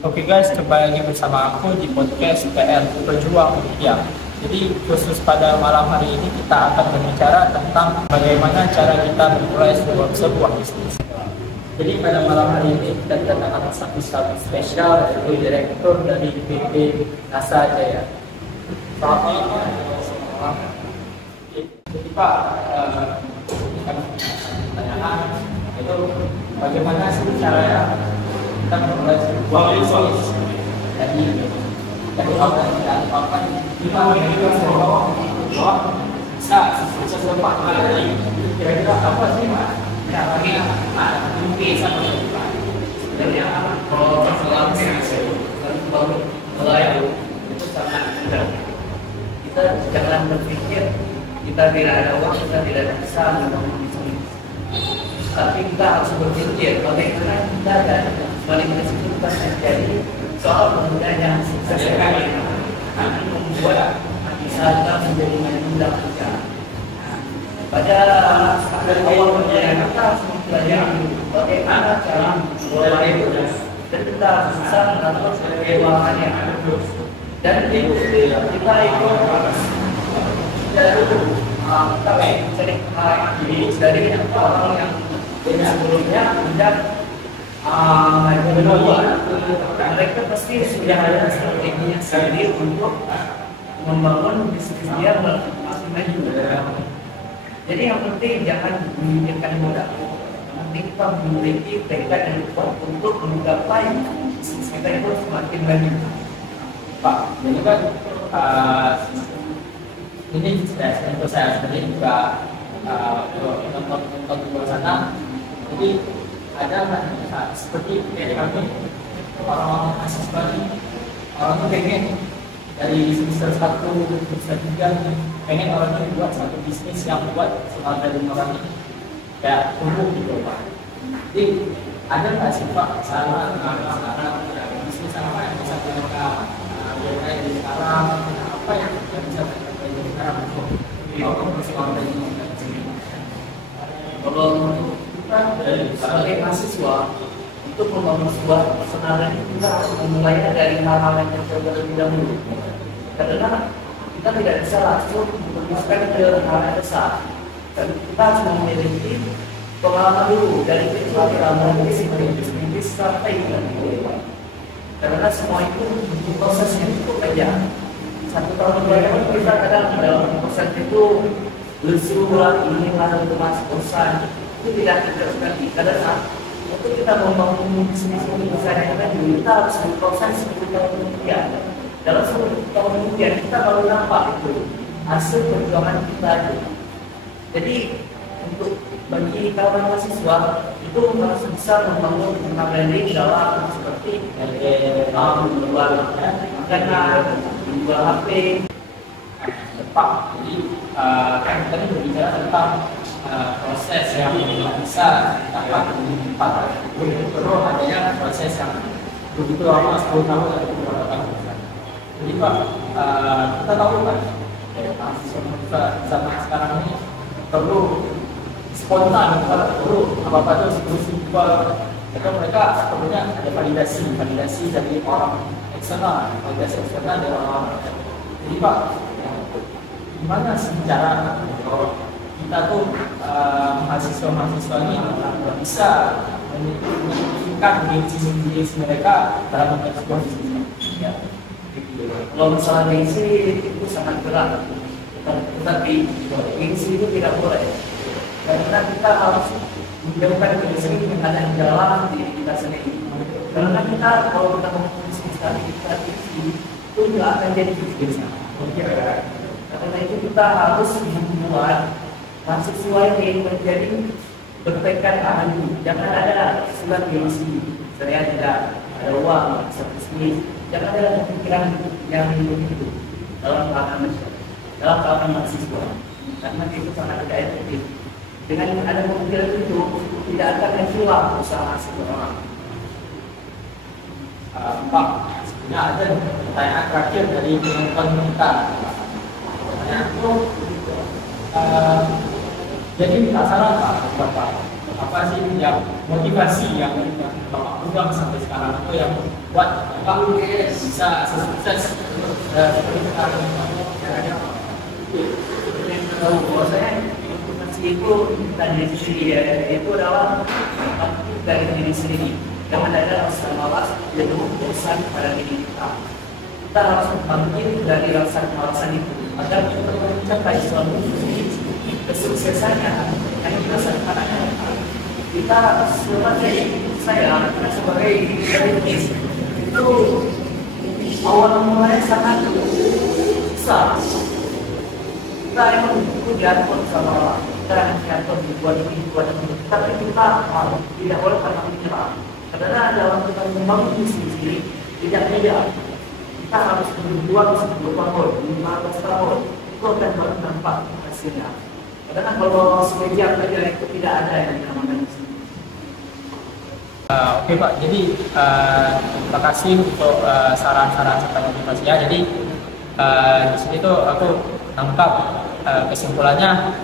Oke guys, kembali lagi bersama aku di podcast PR Pejuang Media. Jadi khusus pada malam hari ini kita akan berbicara tentang bagaimana cara kita memulai sebuah bisnis. Jadi pada malam hari ini kita kedatangan satu spesial yaitu direktur dari BP NASA Jaya. Selamat malam. Jadi Pak, kita pertanyaan itu bagaimana sih caranya kita memulai sebuah bisnis dari awal tidak ada apa-apa kita bisa sukses lepas dari kira-kira apa sih Pak caranya mungkin sama sebenarnya kalau masalah bisnis baru mulai itu sangat mudah. Kita jangan berpikir kita tidak ada uang, kita tidak bisa membangun bisnis, tapi kita harus berpikir bagaimana kita dan kualitas itu bukan menjadi soal pemuda yang sukses akan membuat bisa kita menjadi muda kerja. Pada awal perjalanan kita harus mempelajari bagaimana cara mengelola itu dan kita harus bisa mengatur keuangan yang ada dan itu kita ikut dari sering dari orang yang sebelumnya dan mereka pasti sudah ada strateginya sendiri untuk membangun bisnis dia masing-masing. Jadi yang penting jangan memikirkan modal. Yang penting kita memiliki tekad dan kuat untuk menggapai bisnis kita itu semakin banyak. Pak, ini kan ini untuk saya sendiri juga untuk luar sana. Jadi ada nggak seperti kayak kami orang-orang mahasiswa ini, orang tuh pengen dari semester 1 semester 3 pengen orang itu buat satu bisnis yang buat soal dari orang ini kayak tumbuh gitu Pak. Jadi ada nggak sih Pak cara bisnis apa yang bisa mereka mulai dari sekarang, apa yang bisa mereka dari sekarang untuk soal dari ini? Kalau kita sebagai mahasiswa untuk membangun sebuah sebenarnya kita harus memulainya dari hal-hal yang terlebih dahulu. Karena kita tidak bisa langsung meneruskan ke hal yang besar. Dan kita harus memiliki pengalaman dulu dari kecil kita memiliki strategi. Karena semua itu butuh proses yang cukup panjang. 1 tahun belajar kita kadang dalam proses itu lesu ini lalu kemas bosan itu tidak diteruskan karena untuk kita membangun bisnis ini misalnya kita harus berproses 10 tahun kemudian. Dalam 10 tahun kemudian kita baru nampak itu hasil perjuangan kita itu. Jadi untuk bagi kawan mahasiswa itu harus bisa membangun branding dalam seperti menjual makanan, menjual HP. Pak, jadi kan tadi berbicara tentang proses yang bisa dapat cepat. Perlu adanya proses yang begitu lama 10 tahun atau beberapa tahun. Jadi Pak, kita tahu kan mahasiswa zaman sekarang ini perlu spontan, perlu apa-apa itu simpel. Mereka perlunya ada validasi dari orang eksternal, dari orang. Jadi Pak, gimana sih cara kita tuh mahasiswa ini bisa menunjukkan gengsi mereka dalam membuat sebuah bisnis? Ya. Kalau masalah gengsi itu sangat berat, tetapi gengsi itu tidak boleh. Karena kita harus menjauhkan gengsi yang ada di dalam diri kita sendiri. Karena kita kalau kita mempunyai bisnis tadi kita itu tidak akan jadi bisnis. Karena itu kita harus membuat mahasiswa ini menjadi bertekad ahli. Jangan ada surat gengsi. Saya tidak ada uang seperti. Jangan ada pikiran yang begitu dalam kalangan mahasiswa. Karena itu sangat tidak efektif. Dengan ada pemikiran itu tidak akan hilang usaha seseorang. Pak, sebenarnya ada pertanyaan terakhir dari penonton kita. Jadi minta saran Pak, Bapak, apa sih yang motivasi yang Bapak pegang sampai sekarang itu yang buat apa bisa sukses seperti sekarang. Bahwasanya motivasi itu dari diri sendiri ya, itu adalah dari diri sendiri. Jangan ada rasa malas, yaitu bosan pada diri kita. Kita harus bangkit dari rasa kemalasan itu agar kita mencapai suatu kesuksesannya yang kita rasakan. Kita sebagai kita sebagai perintis itu awal mulanya sangat susah. Kita emang itu diatur sama Allah, kita yang diatur dibuat ini, tapi kita tidak boleh pernah menyerah. Karena dalam kita membangun misi sendiri tidak mudah. Kita harus berjuang 10 tahun, 15 tahun, itu akan berdampak hasilnya. Karena kalau semenjak belajar itu tidak ada yang dinamakan misi. Oke Pak, jadi terima kasih untuk saran-saran serta motivasinya. Jadi di sini tuh aku nangkap kesimpulannya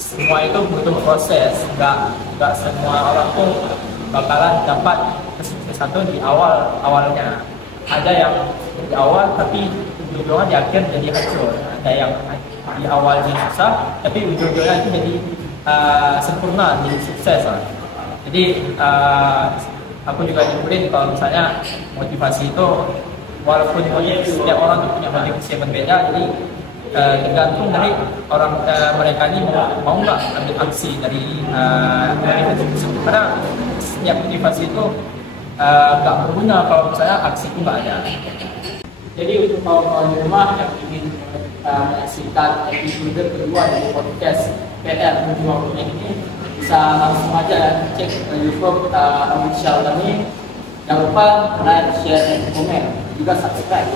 semua itu butuh proses, nggak semua orang tuh bakalan dapat kesuksesan itu di awalnya. Ada yang di awal tapi ujung-ujungnya di akhir jadi hancur. Ada yang di awal jadi susah tapi ujung-ujungnya itu jadi sempurna, jadi sukses. Jadi aku juga nyimpulin kalau misalnya motivasi itu walaupun setiap orang tuh punya motivasi yang berbeda, jadi tergantung dari orang mereka ini mau nggak ambil aksi dari motivasi tersebut. Karena setiap motivasi itu nggak berguna kalau misalnya aksi itu nggak ada. Jadi untuk kawan-kawan di rumah yang ingin menyaksikan episode kedua dari podcast PR Berjuang ini, bisa langsung aja cek YouTube official kami. Jangan lupa like, share, dan komen, juga subscribe.